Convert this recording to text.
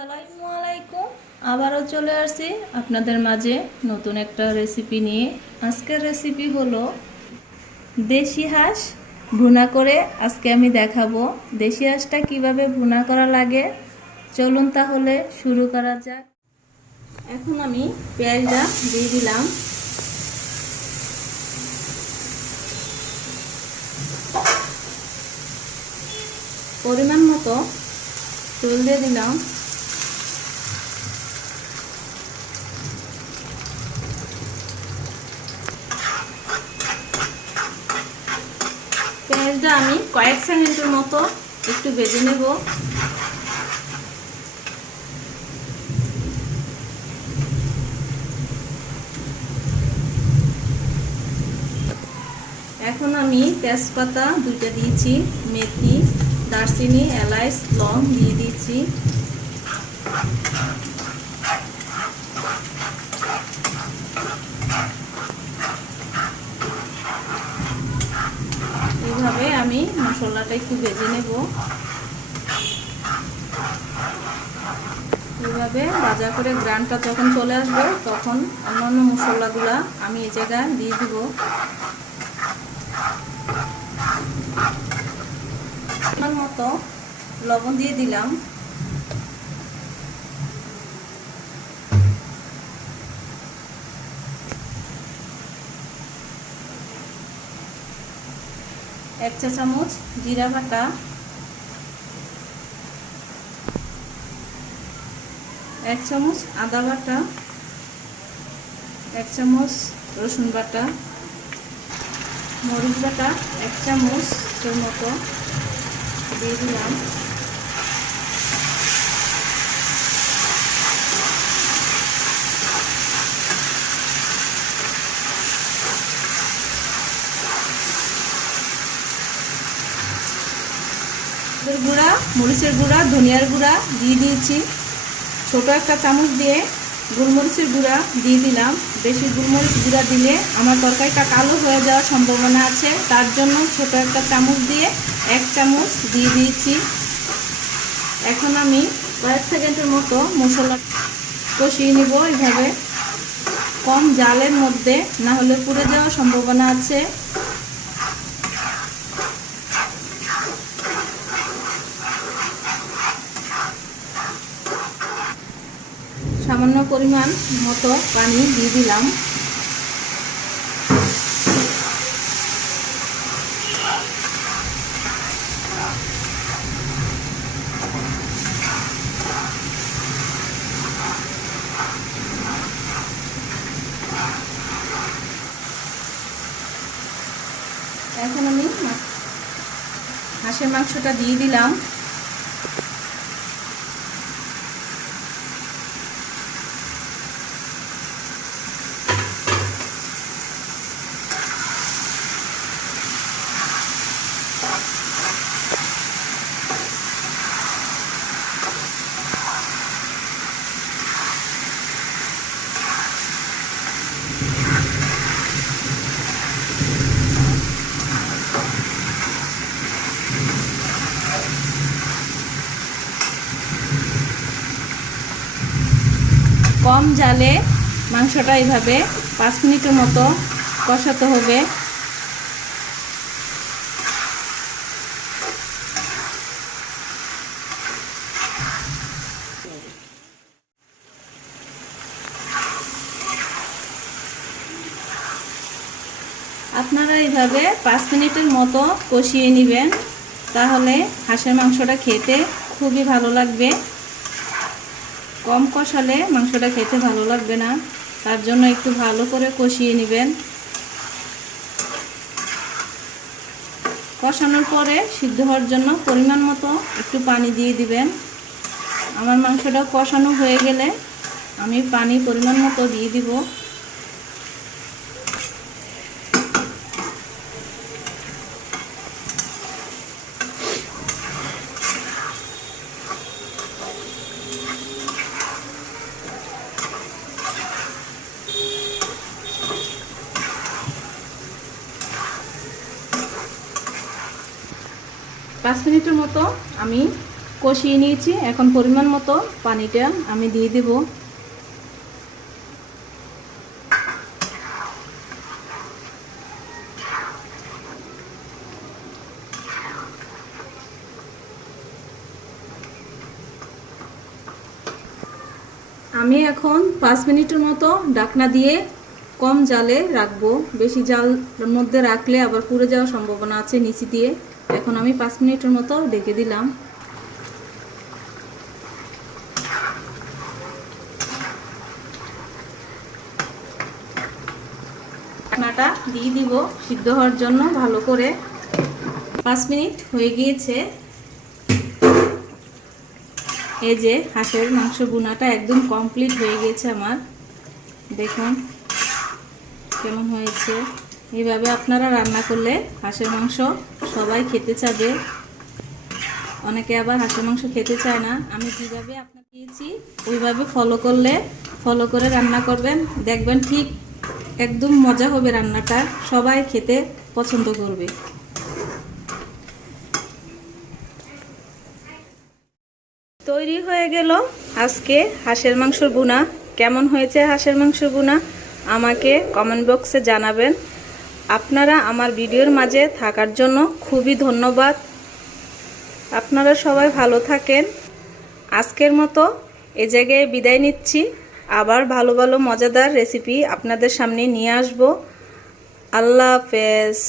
আসসালামু আলাইকুম। আবারও চলে আসছি আপনাদের মাঝে নতুন একটা রেসিপি নিয়ে। আজকের রেসিপি হলো দেশি হাঁস ভুনা করে। আজকে আমি দেখাবো দেশি হাঁসটা কিভাবে ভুনা করা লাগে। চলুন তাহলে শুরু করা যাক। এখন আমি পেঁয়াজটা দিয়ে দিলাম, পরিমাণ মতো তেল দিয়ে দিলাম, পেঁয়াজটা আমি কয়েক সেকেন্ডের মতো একটু ভেজে নেব। এখন আমি তেজপাতা দুইটা দিয়েছি, মেথি, দারচিনি, এলাচ, লং দিয়ে দিয়েছি। এইভাবে আমি মশলাটা একটু ভেজে নেব। এইভাবে ভাজা করে গ্রানটা যখন চলে আসবে তখন অন্যান্য মশলাগুলা আমি এই জায়গায় দিয়ে দিব। পরিমাণ মতো লবণ দিয়ে দিলাম, এক চা চামচ জিরা বাটা, এক চামচ আদা বাটা, এক চামচ রসুন বাটা, মরিচ বাটা এক চামচের মতো দিয়ে দিলাম। গুঁড়া, মরিচের গুঁড়া, ধনিয়ার গুঁড়া দিয়ে দিয়েছি। ছোট একটা চামচ দিয়ে গোলমরিচের গুঁড়া দিয়ে দিলাম। বেশি গোলমরিচ গুঁড়া দিলে আমার তরকারিটা কালো হয়ে যাওয়ার সম্ভাবনা আছে, তার জন্য ছোট একটা চামচ দিয়ে এক চামচ দিয়ে দিয়েছি। এখন আমি কয়েক সেকেন্ডের মতো মশলা কষিয়ে নিব। এইভাবে কম জালের মধ্যে, না হলে পুড়ে যাওয়ার সম্ভাবনা আছে। সামান্য পরিমাণ মতো পানি দিয়ে দিলাম। এখন আমি হাঁসের মাংসটা দিয়ে দিলাম। কম জালে মাংসটা এইভাবে 5 মিনিটের মতো কষাতে হবে। আপনারা এইভাবে 5 মিনিটের মতো কষিয়ে নেবেন, তাহলে হাঁসের মাংসটা খেতে খুবই ভালো লাগবে। কম কষালে মাংসটা খেতে ভালো লাগবে না, তার জন্য একটু ভালো করে কষিয়ে নেবেন। কষানোর পরে সিদ্ধ হওয়ার জন্য পরিমাণ মতো একটু পানি দিয়ে দিবেন। আমার মাংসটা কষানো হয়ে গেলে আমি পানি পরিমাণ মতো দিয়ে দিব। পাঁচ মিনিটের মতো আমি কষিয়ে নিয়েছি। এখন পরিমাণ মতো পানিটা আমি দিয়ে দেব। আমি এখন 5 মিনিটের মতো ঢাকনা দিয়ে কম জালে রাখবো। বেশি জালের মধ্যে রাখলে আবার পুড়ে যাওয়ার সম্ভাবনা আছে নিচে দিয়ে। এখন আমি 5 মিনিটের মতো ঢেকে দিলাম। ঢাকনাটা দিয়ে দিব সিদ্ধ হওয়ার জন্য ভালো করে। 5 মিনিট হয়ে গিয়েছে। এই যে হাঁসের মাংস ভুনাটা একদম কমপ্লিট হয়ে গিয়েছে আমার। দেখুন কেমন হয়েছে। এইভাবে আপনারা রান্না করলে হাঁসের মাংস সবাই খেতে চাবে। অনেকে আবার হাঁসের মাংস খেতে চায় না। আমি যেভাবে আপনাকে দিয়েছি ওইভাবে ফলো করে রান্না করবেন, দেখবেন ঠিক একদম মজা হবে রান্নাটা, সবাই খেতে পছন্দ করবে। তৈরি হয়ে গেল আজকে হাঁসের মাংসর ভুনা। কেমন হয়েছে হাঁসের মাংসর ভুনা আমাকে কমেন্ট বক্সে জানাবেন। আপনারা আমার ভিডিওর মাঝে থাকার জন্য খুবই ধন্যবাদ। আপনারা সবাই ভালো থাকেন। আজকের মতো এ জায়গায় বিদায় নিচ্ছি। আবার ভালো ভালো মজাদার রেসিপি আপনাদের সামনে নিয়ে আসব। আল্লাহ হাফেজ।